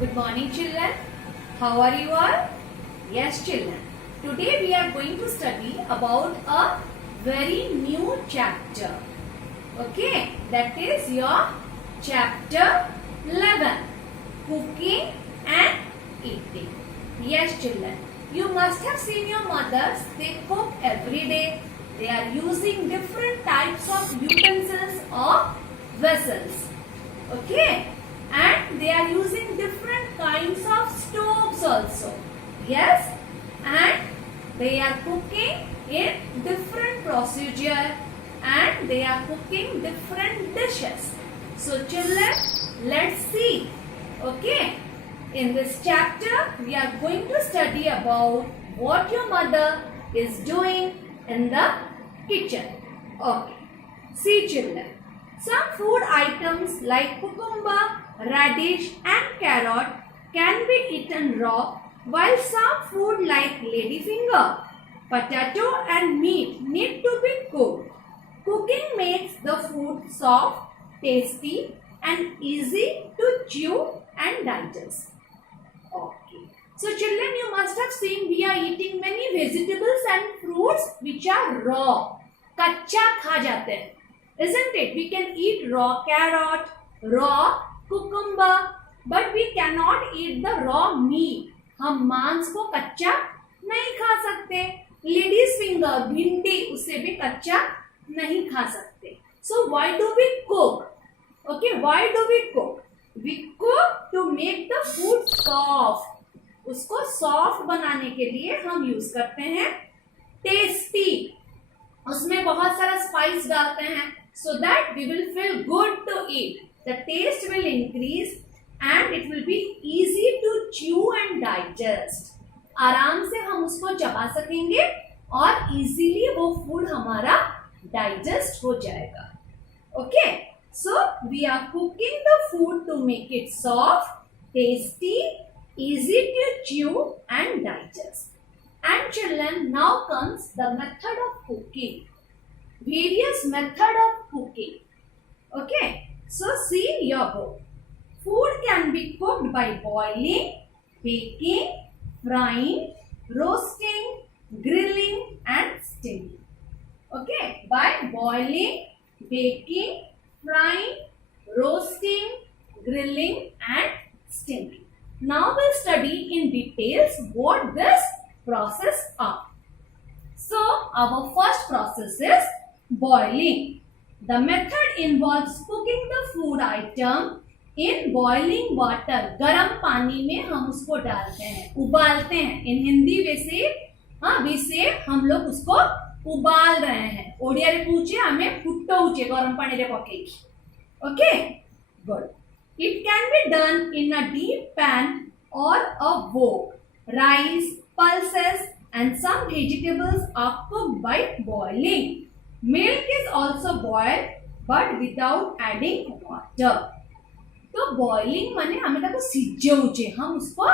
Good morning, children. How are you all? Yes, children. Today we are going to study about a very new chapter. Okay, that is your chapter 11, Cooking and Eating. Yes, children. You must have seen your mothers. They cook every day. They are using different types of utensils or vessels. Okay, and they are using different kinds of stoves also. Yes, and they are cooking in different procedure and they are cooking different dishes. So children, let's see. Okay, in this chapter we are going to study about what your mother is doing in the kitchen. Okay, see children. Some food items like cucumber, radish and carrot can be eaten raw, while some food like ladyfinger, potato and meat need to be cooked. Cooking makes the food soft, tasty and easy to chew and digest. Okay. So children, you must have seen we are eating many vegetables and fruits which are raw. कच्चा खा जाते हैं. Isn't it? We can eat raw carrot, raw cucumber, but we cannot eat the raw meat. हम मांस को कच्चा नहीं खा सकते. Lady's finger, भिंडी, उसे भी कच्चा नहीं खा सकते. So why do we cook? Okay, why do we cook? We cook to make the food soft. उसको soft बनाने के लिए हम यूज करते हैं tasty. उसमें बहुत सारा स्पाइस डालते हैं so that we will feel good to eat. The taste will increase and it will be easy to chew and digest. आराम से हम उसको चबा सकेंगे और easily वो फूड हमारा डाइजेस्ट हो जाएगा. Okay, so we are cooking the food to make it soft, tasty, easy to chew and digest. And children, now comes the method of cooking. Various method of cooking. Okay, so see your book. Food can be cooked by boiling, baking, frying, roasting, grilling and steaming. Okay, by boiling, baking, frying, roasting, grilling and steaming. Now we'll study in details what this process are. So our first process is boiling. The method involves cooking the food item in boiling water. गरम पानी में हम उसको डालते हैं, उबालते हैं. In Hindi वैसे हम लोग उसको उबाल रहे हैं. ओडिया रे पूछे हमें फुटौचे गरम पानी रे पकेकी. Okay, good. It can be done in a deep pan or a wok. Rice, pulses and some vegetables are cooked by boiling. Milk is also boiled but without adding water. तो boiling माने हमें तक सिज्जौचे, हम उसको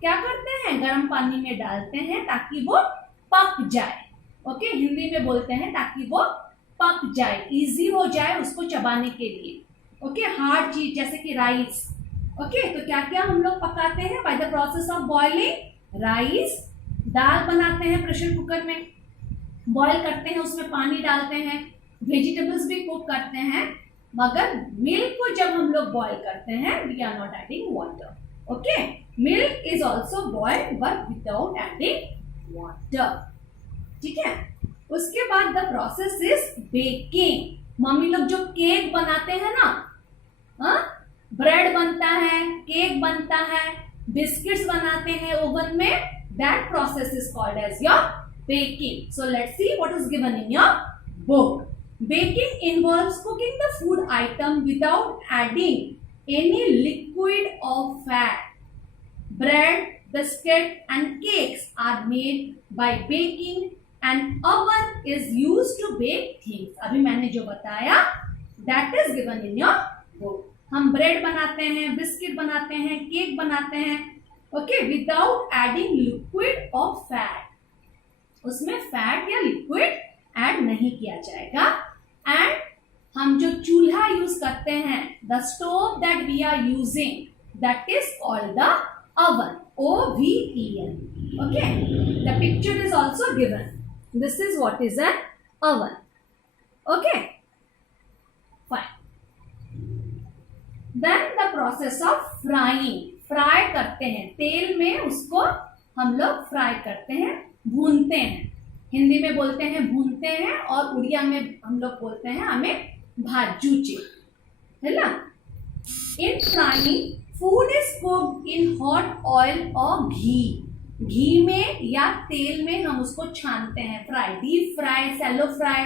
क्या करते हैं, गर्म पानी में डालते हैं ताकि वो पक जाए. ओके, हिंदी में बोलते हैं ताकि वो पक जाए, इजी हो जाए उसको चबाने के लिए. ओके, हार्ड चीज जैसे कि राइस. ओके, तो क्या क्या हम लोग पकाते हैं by the process of boiling. Rice, dal बनाते हैं प्रेशर कुकर में, बॉईल करते हैं, उसमें पानी डालते हैं. वेजिटेबल्स भी कुक करते हैं, मगर मिल्क को जब हम लोग बॉईल करते हैं we are not adding water. Okay, milk is also boiled but without adding water. ठीक है. उसके बाद the process is baking. Mummy लोग जो केक बनाते हैं ना, ब्रेड बनता है, केक बनता है, बिस्किट्स बनाते हैं ओवन में, that process is called as your baking. So let's see what is given in your book. Baking involves cooking the food item without adding any liquid or fat. Bread, biscuit and cakes are made by baking and oven is used to bake things. अभी मैंने जो बताया that is given in your book. हम bread बनाते हैं, biscuit बनाते हैं, cake बनाते हैं. ओके, विदाउट एडिंग लिक्विड और फैट. उसमें फैट या लिक्विड ऐड नहीं किया जाएगा. एंड हम जो चूल्हा यूज करते हैं, the stove that we are using, that is called the oven. OVEN. Okay, the picture is also given. This is what is an oven. Okay, fine. Then the process of frying. Fry करते हैं, तेल में उसको हम लोग fry करते हैं, भूनते हैं. हिंदी में बोलते हैं भूनते हैं और उड़िया में हम लोग बोलते हैं हमें भाजूचे, है ना. In frying food is cooked in hot oil और घी में या तेल में हम उसको छानते हैं. Fry, deep fry, shallow fry.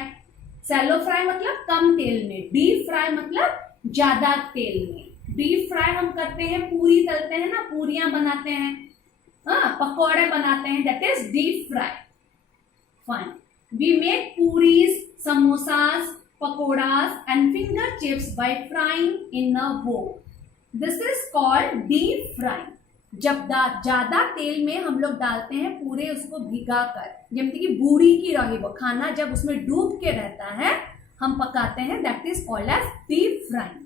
Shallow fry मतलब कम तेल में, डीप फ्राई मतलब ज्यादा तेल में. डीप फ्राई हम करते हैं, पूरी तलते हैं ना, पूरियां बनाते हैं, हाँ, पकौड़े बनाते हैं, that is deep fry. Fine. We make puris, samosas, pakoras and finger chips by frying in a wok. This is called deep fry. जब ज्यादा तेल में हम लोग डालते हैं, पूरे उसको भिगा कर, जैसे कि बूढ़ी की रही वो खाना जब उसमें डूब के रहता है हम पकाते हैं, that is called as deep fry.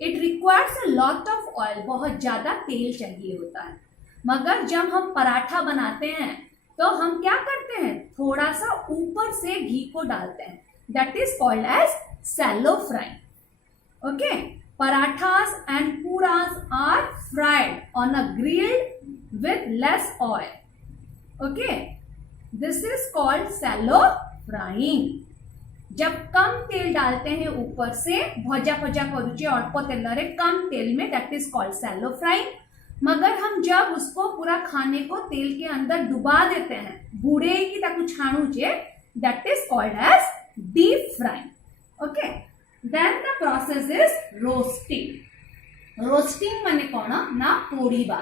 It requires a lot of oil. बहुत ज्यादा तेल चाहिए होता है. मगर जब हम पराठा बनाते हैं तो हम क्या करते हैं, थोड़ा सा ऊपर से घी को डालते हैं, that is called as shallow fry. Okay. Parathas and puras are fried on a grill with less oil. Okay, this is called shallow frying. जब कम तेल डालते हैं ऊपर से, भजा भजा करुचे अल्प तेल कम तेल में, that is called shallow frying. मगर हम जब उसको पूरा खाने को तेल के अंदर डुबा देते हैं, बूढ़े की ताकू छाणुचे, that is called as deep frying. Okay. Then the process is roasting. Roasting माने कौन ना पोड़ीबा.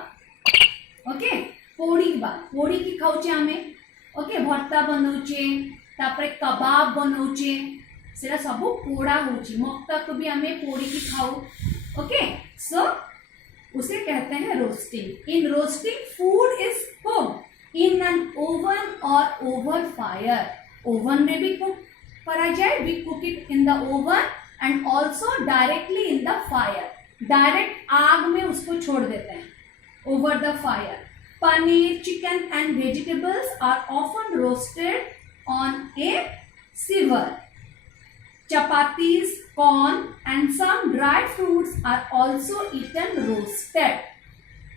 ओके, पोड़ीबा, पोड़ी की खाऊचे आमे. ओके, भर्ता बनौचे, तापरे कबाब बनौचे, सेरा सबु पोड़ा होची. मक्का को भी आमे पोड़ी की खाऊ. ओके, सो उसे कहते हैं roasting. In roasting food is cooked in an oven और ओवर फायर. ओवन में भी कुक करा जाए, we cook it in the oven and also directly in the fire. Direct आग में उसको छोड़ देते हैं, over the fire. Paneer, chicken and vegetables are often roasted on a skewer. Chapatis, corn and some dry fruits are also eaten roasted.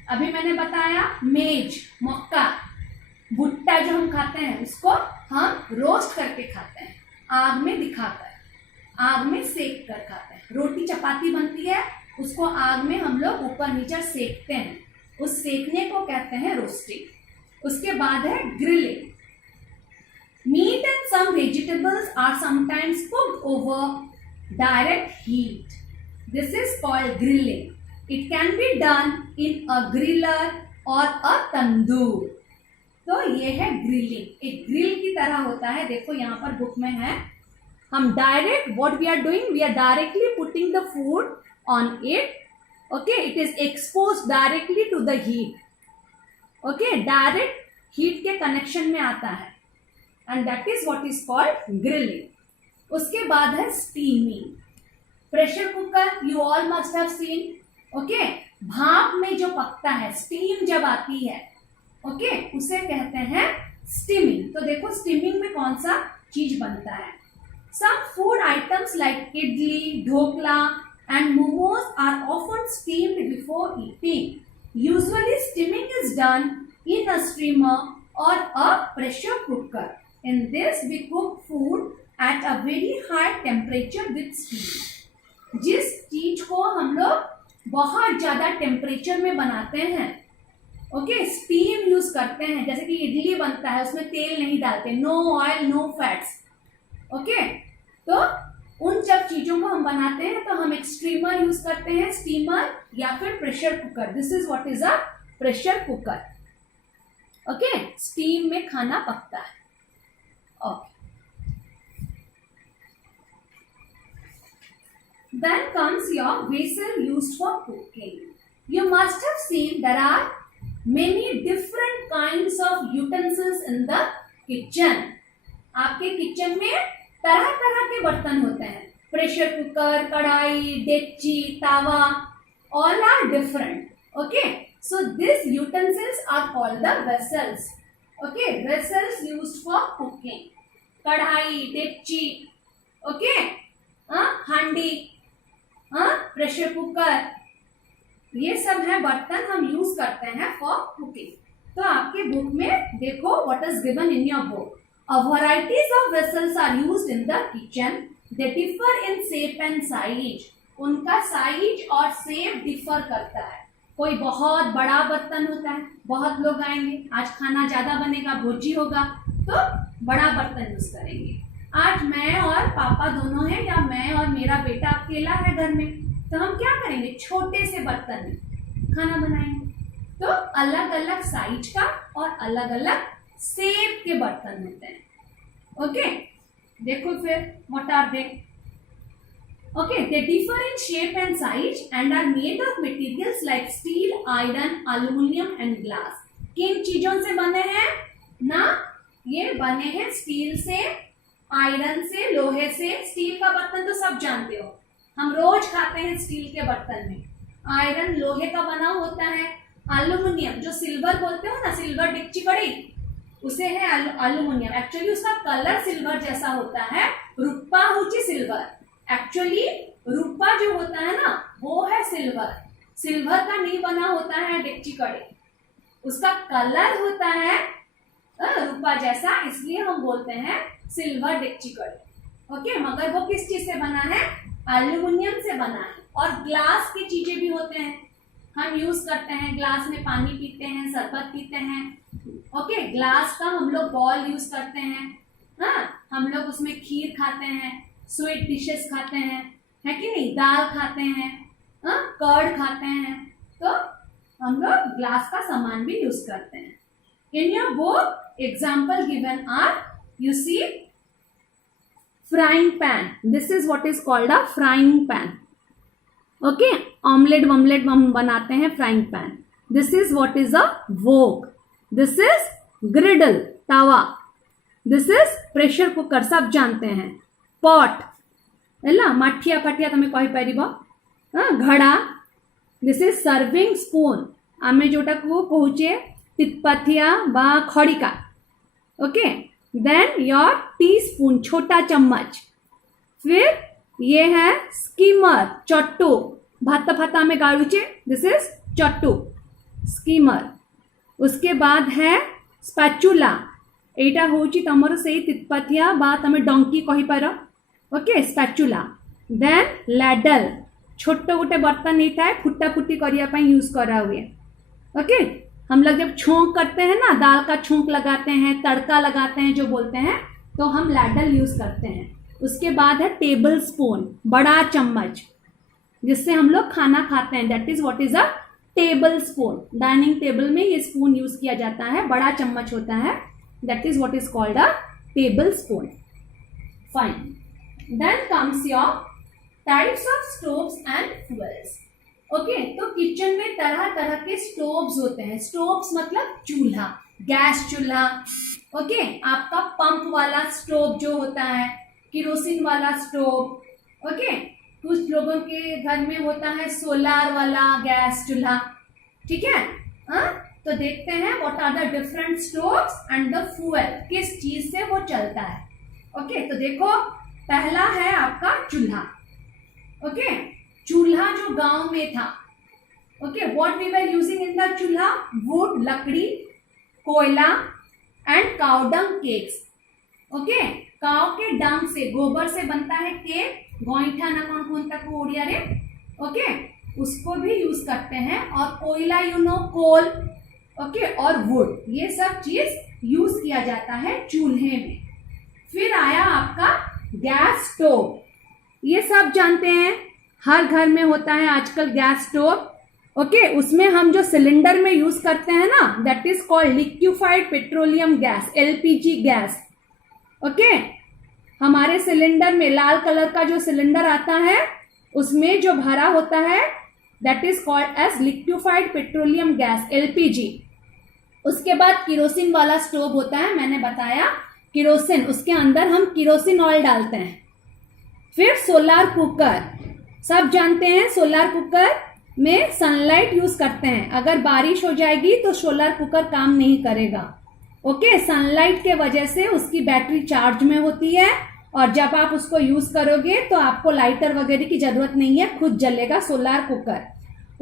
अभी मैंने बताया मेज, मक्का, भुट्टा जो हम खाते हैं उसको हम रोस्ट करके खाते हैं, आग में दिखाकर, आग में सेक कर खाते हैं. रोटी चपाती बनती है, उसको आग में हम लोग ऊपर नीचे सेकते हैं, उस सेकने को कहते हैं रोस्टिंग. उसके बाद है grilling. Meat and some vegetables are sometimes cooked over direct heat. This is called grilling. It can be done in a griller और अ तंदूर. तो ये है ग्रिलिंग. एक ग्रिल की तरह होता है, देखो यहाँ पर बुक में है. हम direct what we are doing, we are directly putting the food on it. Okay, it is exposed directly to the heat. Okay, direct heat के कनेक्शन में आता है, and that is what is called grilling. उसके बाद है steaming. Pressure cooker you all must have seen. Okay, भाप में जो पकता है, steam जब आती है, okay, उसे कहते हैं steaming. तो देखो steaming में कौन सा चीज बनता है. Some food items like idli, dhokla and momos are often steamed before eating. Usually steaming is done in a steamer or a pressure cooker. In this we cook food at a very high temperature with steam. जिस चीज को हम लोग बहुत ज्यादा temperature में बनाते हैं, ओके, स्टीम यूज करते हैं. जैसे कि इडली बनता है, उसमें तेल नहीं डालते, no oil no fats. Okay, तो उन जब चीजों को हम बनाते हैं तो हम एक स्टीमर यूज करते हैं, स्टीमर या फिर pressure cooker. This is what is a pressure cooker. Okay, steam में खाना पकता है. Okay, then comes your vessel used for cooking. You must have seen there are many different kinds of utensils in the kitchen. आपके kitchen में तरह तरह के बर्तन होते हैं. प्रेशर कुकर, कढ़ाई, डेगची, तावा, all are different. Okay, so these utensils are called the vessels. Okay, vessels used for cooking. कढ़ाई, डेगची, ओके, हांडी, प्रेशर कुकर, ये सब है बर्तन हम यूज करते हैं फॉर कुकिंग. तो आपके बुक में देखो what is given in your book. A varieties of vessels are used in the kitchen. They differ in shape and size. उनका साइज और शेप डिफर करता है. कोई बहुत बड़ा बर्तन होता है, बहुत लोग आएंगे, आज खाना ज्यादा बनेगा, भोजी होगा, तो बड़ा बर्तन यूज करेंगे. आज मैं और पापा दोनों हैं या मैं और मेरा बेटा अकेला है घर में, तो हम क्या करेंगे, छोटे से बर्तन में खाना बनाएंगे. तो अलग अलग साइज का और अलग अलग शेप के बर्तन होते हैं. ओके, देखो फिर what are they. Okay, they differ in shape and size and are made of materials like steel, iron, aluminum and glass. किन चीजों से बने हैं ना, ये बने हैं स्टील से, आयरन से, लोहे से. स्टील का बर्तन तो सब जानते हो, हम रोज खाते हैं स्टील के बर्तन में. आयरन लोहे का बना होता है. एल्यूमिनियम जो सिल्वर बोलते हो ना, सिल्वर डिक्ची कड़ी, उसे है एल्यूमिनियम. एक्चुअली उसका कलर सिल्वर जैसा होता है, रुप्पा होची सिल्वर. एक्चुअली रुपा जो होता है ना, वो है सिल्वर. सिल्वर का नहीं बना होता है डेगची कड़े, उसका कलर होता है रुपा जैसा, इसलिए हम बोलते हैं सिल्वर डेगची कड़े. ओके, मगर वो किस चीज से बना है, एल्यूमिनियम से बना है. और ग्लास की चीजें भी होते हैं, हम यूज करते हैं. ग्लास में पानी पीते हैं, शरबत पीते हैं. ओके, ग्लास का हम लोग बॉल यूज करते हैं. हम लोग उसमें खीर खाते हैं, स्वीट डिशेस खाते हैं, है कि नहीं, दाल खाते हैं, कर्ड खाते हैं. तो हम लोग ग्लास का सामान भी यूज करते हैं. In your book example given are, you see, frying pan. This is what is called a frying pan. Okay, omelette वमलेट हम बनाते हैं frying pan. This is what is a wok. This is griddle, tawa. This is pressure cooker, सब जानते हैं. Pot ହେଲା, ମାଠିଆ ଫାଟିଆ ତମେ କହିପାରିବ. ଘड़ा. दिस इज सर्विंग स्पून, आमे जोटा को कहुचे तितपाथिया बा खड़िका. Okay, then your tea spoon, छोटा चम्मच. फिर ये है स्कीमर, चट्टू, भात फाता में गाड़ूचे, दिस इज चट्टू, स्कीमर. उसके बाद है स्पैचुला, एटा होची तमर से तितपाथिया बा तमे डंकी कहि पारो. Okay, spatula. देन लैडल, छोट गोटे बर्तन होता है, फुटा फुटी करने यूज करा हुए. ओके, हम लोग जब छोंक करते हैं ना, दाल का छोंक लगाते हैं, तड़का लगाते हैं जो बोलते हैं, तो हम लैडल यूज करते हैं. उसके बाद है टेबल स्पून, बड़ा चम्मच जिससे हम लोग खाना खाते हैं, that is what is a table spoon. Dining table में ये स्पून यूज किया जाता है, बड़ा चम्मच होता है, that is what is called a table spoon. Fine. Then comes your types of stoves and fuels. Okay, तो किचन में तरह तरह के स्टोव्स होते हैं. स्टोव्स मतलब चूल्हा, गैस चूल्हा. ओके, आपका पंप वाला स्टोव जो होता है, किरोसिन वाला स्टोव. ओके, कुछ लोगों के घर में होता है सोलार वाला गैस चूल्हा. ठीक है, तो देखते हैं what are the different stoves and the fuel, किस चीज से वो चलता है. ओके, तो देखो पहला है आपका चूल्हा. ओके, चूल्हा जो गांव में था. Okay, what we were using in the chulha, wood, लकड़ी, कोयला and cow dung cakes. Okay, cow के डंग से, गोबर से बनता है केक, गोईठा ना कौन कौन तक ओडिया रे. ओके, उसको भी यूज करते हैं. और कोयला, यू नो, कोल. ओके, और वुड, ये सब चीज यूज किया जाता है चूल्हे में. फिर आया आपका गैस स्टोव. ये सब जानते हैं, हर घर में होता है आजकल गैस स्टोव. ओके, उसमें हम जो सिलेंडर में यूज करते हैं ना, that is called liquefied petroleum gas, LPG gas. Okay, हमारे सिलेंडर में लाल कलर का जो सिलेंडर आता है, उसमें जो भरा होता है, that is called as liquefied petroleum gas, LPG. उसके बाद किरोसिन वाला स्टोव होता है, मैंने बताया किरोसिन, उसके अंदर हम किरोसिन ऑयल डालते हैं. फिर सोलार कुकर, सब जानते हैं सोलार कुकर. में सनलाइट यूज करते हैं। अगर बारिश हो जाएगी तो सोलर कुकर काम नहीं करेगा। ओके, सनलाइट के वजह से उसकी बैटरी चार्ज में होती है और जब आप उसको यूज करोगे तो आपको लाइटर वगैरह की जरूरत नहीं है, खुद जलेगा सोलर कुकर।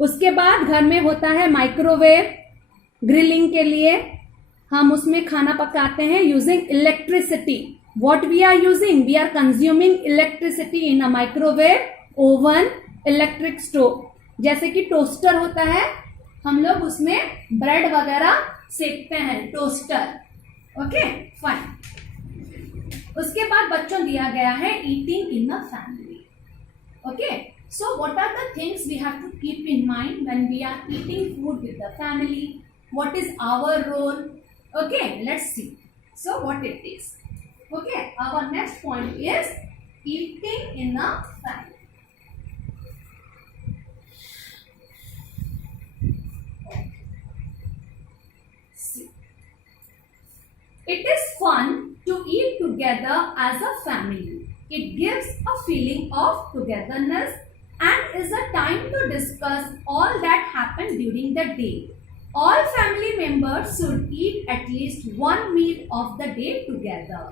उसके बाद घर में होता है माइक्रोवेव, ग्रिलिंग के लिए हम उसमें खाना पकाते हैं using electricity. What we are using, we are consuming electricity in a microwave, oven, electric stove. जैसे कि टोस्टर होता है, हम लोग उसमें ब्रेड वगैरह सेकते हैं, टोस्टर। Okay fine. उसके बाद बच्चों दिया गया है eating in a family. Okay, so what are the things we have to keep in mind when we are eating food with the family, what is our role. Okay, let's see so what it is. Okay, our next point is eating in a family. It is fun to eat together as a family. It gives a feeling of togetherness and is a time to discuss all that happened during the day. All family members should eat at least one meal of the day together.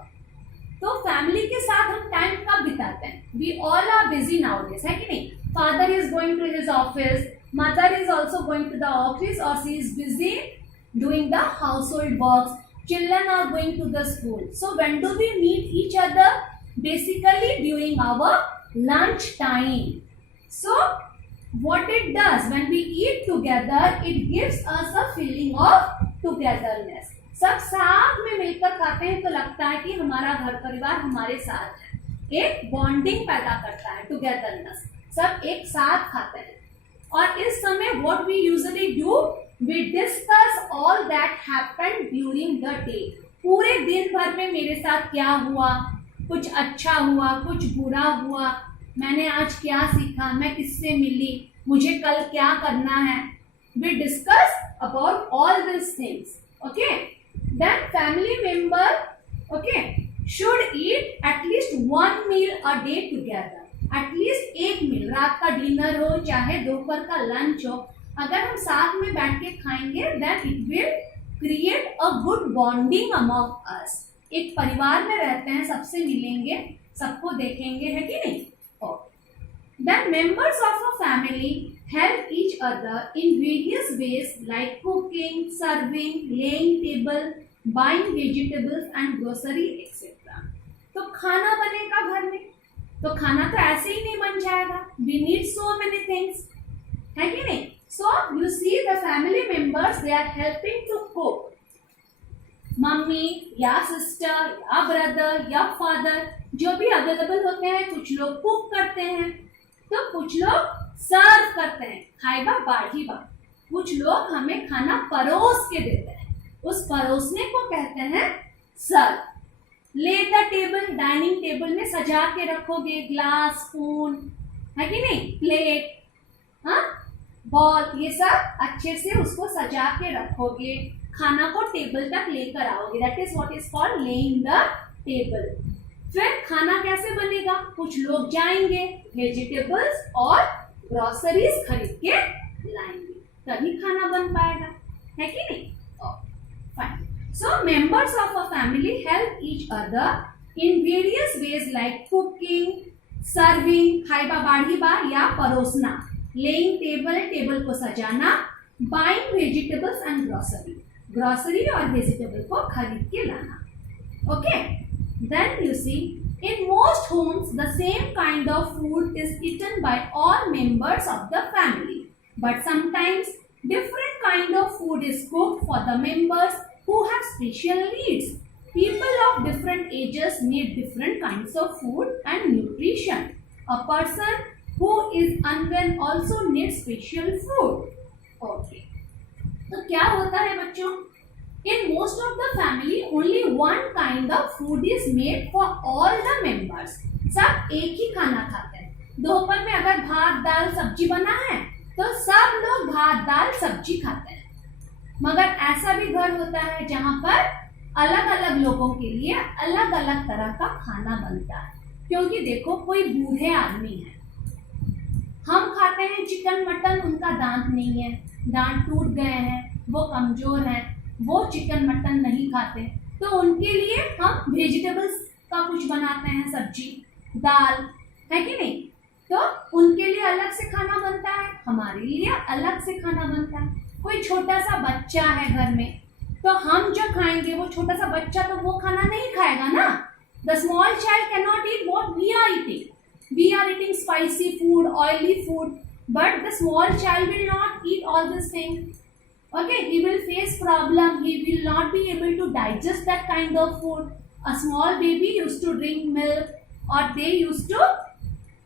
तो family के साथ हम time कब बिताते हैं? We all are busy nowadays, है कि नहीं? Father is going to his office, mother is also going to the office or she is busy doing the household works. Children are going to the school. So when do we meet each other? Basically during our lunch time. So what it does when we eat together, it gives us a feeling of togetherness. सब साथ में मिलकर खाते हैं तो लगता है कि हमारा घर परिवार हमारे साथ है। एक बॉन्डिंग पैदा करता है, टुगेदरनेस। सब एक साथ खाते हैं और इस समय what we usually do, we discuss all that happened during the day. पूरे दिन भर में मेरे साथ क्या हुआ, कुछ अच्छा हुआ, कुछ बुरा हुआ, मैंने आज क्या सीखा, मैं किससे मिली, मुझे कल क्या करना है। We discuss about all these things. Okay, then family member, okay, should eat at least one meal a day together. At least एक मील, रात का डिनर हो चाहे दोपहर का लंच हो, अगर हम साथ में बैठ के खाएंगे then it will create a good bonding among us. एक परिवार में रहते हैं, सबसे मिलेंगे, सबको देखेंगे, है कि नहीं? Then members of a family help each other in various ways like cooking, serving, laying table, buying vegetables and grocery etc. तो खाना बनेगा घर में, तो खाना तो ऐसे ही नहीं बन जाएगा। We need so many things, है कि नहीं? So you see the family members, they are helping to cook. Mummy या सिस्टर या ब्रदर या फादर जो भी अवेलेबल होते हैं, कुछ लोग कुक करते हैं तो कुछ लोग सर्व करते हैं, खाएगा बाढ़ी बा। कुछ लोग हमें खाना परोस के देते हैं, उस परोसने को कहते हैं सर्व। ले द टेबल, डाइनिंग टेबल में सजा के रखोगे, ग्लास, स्पून, है कि नहीं, प्लेट, हाँ, बॉल, ये सब अच्छे से उसको सजा के रखोगे, खाना को टेबल तक लेकर आओगे। That is what is called laying the table. फिर खाना कैसे बनेगा? कुछ लोग जाएंगे, वेजिटेबल्स और ग्रोसरीज खरीद के लाएंगे, तभी खाना बन पाएगा, है कि नहीं? Fine. So members of a family help each other in various ways like cooking, serving, खाइबा बाढ़ी बा या परोसना, लेइंग टेबल, टेबल को सजाना, buying vegetables and grocery, grocery और वेजिटेबल को खरीद के लाना। Okay, then you see in most homes the same kind of food is eaten by all members of the family, but sometimes different kind of food is cooked for the members who have special needs. People of different ages need different kinds of food and nutrition. A person who is unwell also needs special food. Okay, तो क्या होता है बच्चों? In most of the family, only one kind of food is made for all the members. सब एक ही खाना खाते हैं। दोपहर में अगर भात दाल सब्जी बना है तो सब लोग भात दाल सब्जी खाते हैं। मगर ऐसा भी घर होता है जहाँ पर अलग अलग लोगों के लिए अलग अलग तरह का खाना बनता है। क्योंकि देखो, कोई बूढ़े आदमी है, हम खाते हैं चिकन मटन, उनका दांत नहीं है, दांत टूट गए हैं, वो कमजोर हैं, वो चिकन मटन नहीं खाते, तो उनके लिए हम वेजिटेबल्स का कुछ बनाते हैं, सब्जी दाल, है कि नहीं। तो उनके लिए अलग से खाना बनता है, हमारे लिए अलग से खाना बनता है। कोई छोटा सा बच्चा है घर में, तो हम जो खाएंगे वो छोटा सा बच्चा तो वो खाना नहीं खाएगा ना। The small child can not eat what we are eating. We are eating spicy food, oily food, but the small child will not eat all these things. Okay, he will face problem. He will not be able to digest that kind of food. A small baby used to drink milk, or they used to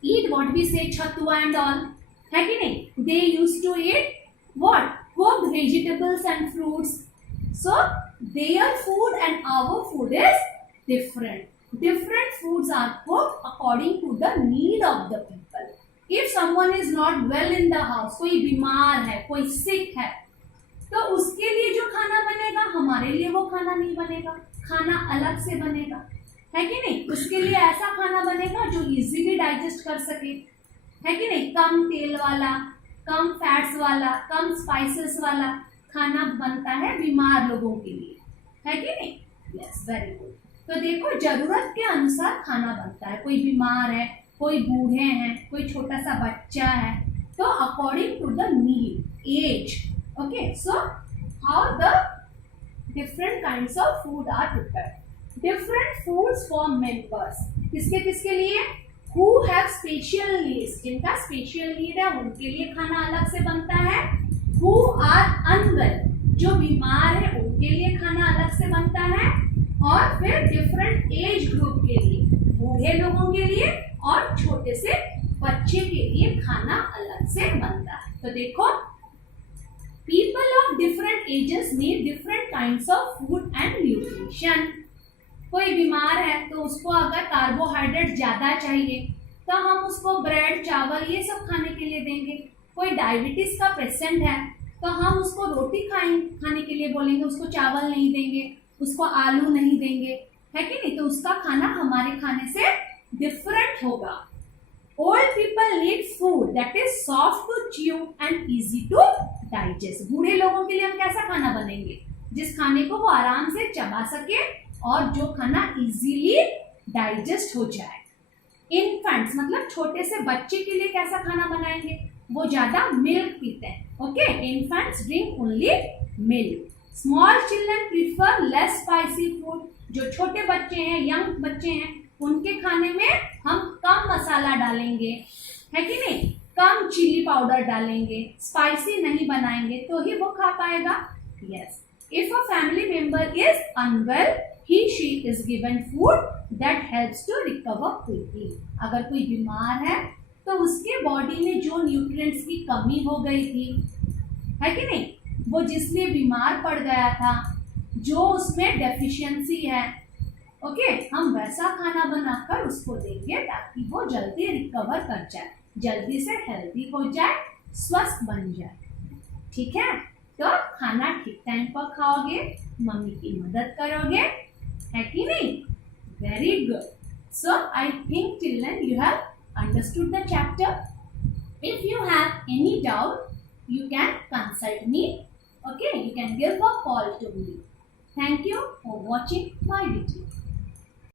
eat what we say chatua and all. है कि नहीं? They used to eat what? Cooked vegetables and fruits. So their food and our food is different. Different foods are cooked according to the need of the people. If someone is not well in the house, कोई बीमार है, कोई sick है, तो उसके लिए जो खाना बनेगा हमारे लिए वो खाना नहीं बनेगा, खाना अलग से बनेगा, है कि नहीं। उसके लिए ऐसा खाना बनेगा जो इजीली डाइजेस्ट कर सके, है कि नहीं। कम तेल वाला, कम फैट्स वाला, कम स्पाइसेस वाला खाना बनता है बीमार लोगों के लिए, है कि नहीं। Yes, very good. तो देखो, जरूरत के अनुसार खाना बनता है। कोई बीमार है, कोई बूढ़े हैं, कोई छोटा सा बच्चा है, तो according to the need, age. Okay, so how the different kinds of food are prepared. Different foods for members, किसके किसके लिए? हु हैव स्पेशल नीड्स, जिनका स्पेशल नीड है उनके लिए खाना अलग से बनता है। हु आर अनवेल, जो बीमार है उनके लिए खाना अलग से बनता है। और फिर डिफरेंट एज ग्रुप के लिए, बूढ़े लोगों के लिए और छोटे से बच्चे के लिए खाना अलग से बनता है। तो देखो, people of different ages need different kinds of food and nutrition. कोई बीमार है तो उसको अगर कार्बोहाइड्रेट ज्यादा चाहिए तो हम उसको ब्रेड, चावल ये सब खाने के लिए देंगे। कोई डायबिटीज का पेशेंट है तो हम उसको रोटी खाने के लिए बोलेंगे, उसको चावल नहीं देंगे, उसको आलू नहीं देंगे, है कि नहीं। तो उसका खाना हमारे खाने से डिफरेंट होगा। Old people need food that is soft to chew and easy to digest. बूढ़े लोगों के लिए हम कैसा खाना बनेंगे? जिस खाने को वो आराम से चबा सके और जो खाना इजीली डाइजेस्ट हो जाए। इन्फेंट्स मतलब छोटे से बच्चे के लिए कैसा खाना बनाएंगे? वो ज्यादा मिल्क पीते हैं। Okay, infants drink only milk. Small children prefer less spicy food. जो छोटे बच्चे हैं, यंग बच्चे हैं, उनके खाने में हम कम मसाला डालेंगे, है कि नहीं, कम चिली पाउडर डालेंगे, स्पाइसी नहीं बनाएंगे, तो ही वो खा पाएगा। Yes, if a family member is unwell, he she is given food that helps to recover quickly. अगर कोई बीमार है तो उसके बॉडी में जो न्यूट्रिएंट्स की कमी हो गई थी, है कि नहीं, वो जिसलिए बीमार पड़ गया था, जो उसमें डेफिशिएंसी है, ओके, हम वैसा खाना बनाकर उसको देंगे ताकि वो जल्दी रिकवर कर जाए, जल्दी से हेल्दी हो जाए, स्वस्थ बन जाए। ठीक है, तो खाना ठीक टाइम पर खाओगे, मम्मी की मदद करोगे, है कि नहीं। Very good. So I think children you have understood the chapter. If you have any doubt, you can consult me. Okay, you can give a call to me. Thank you for watching my video.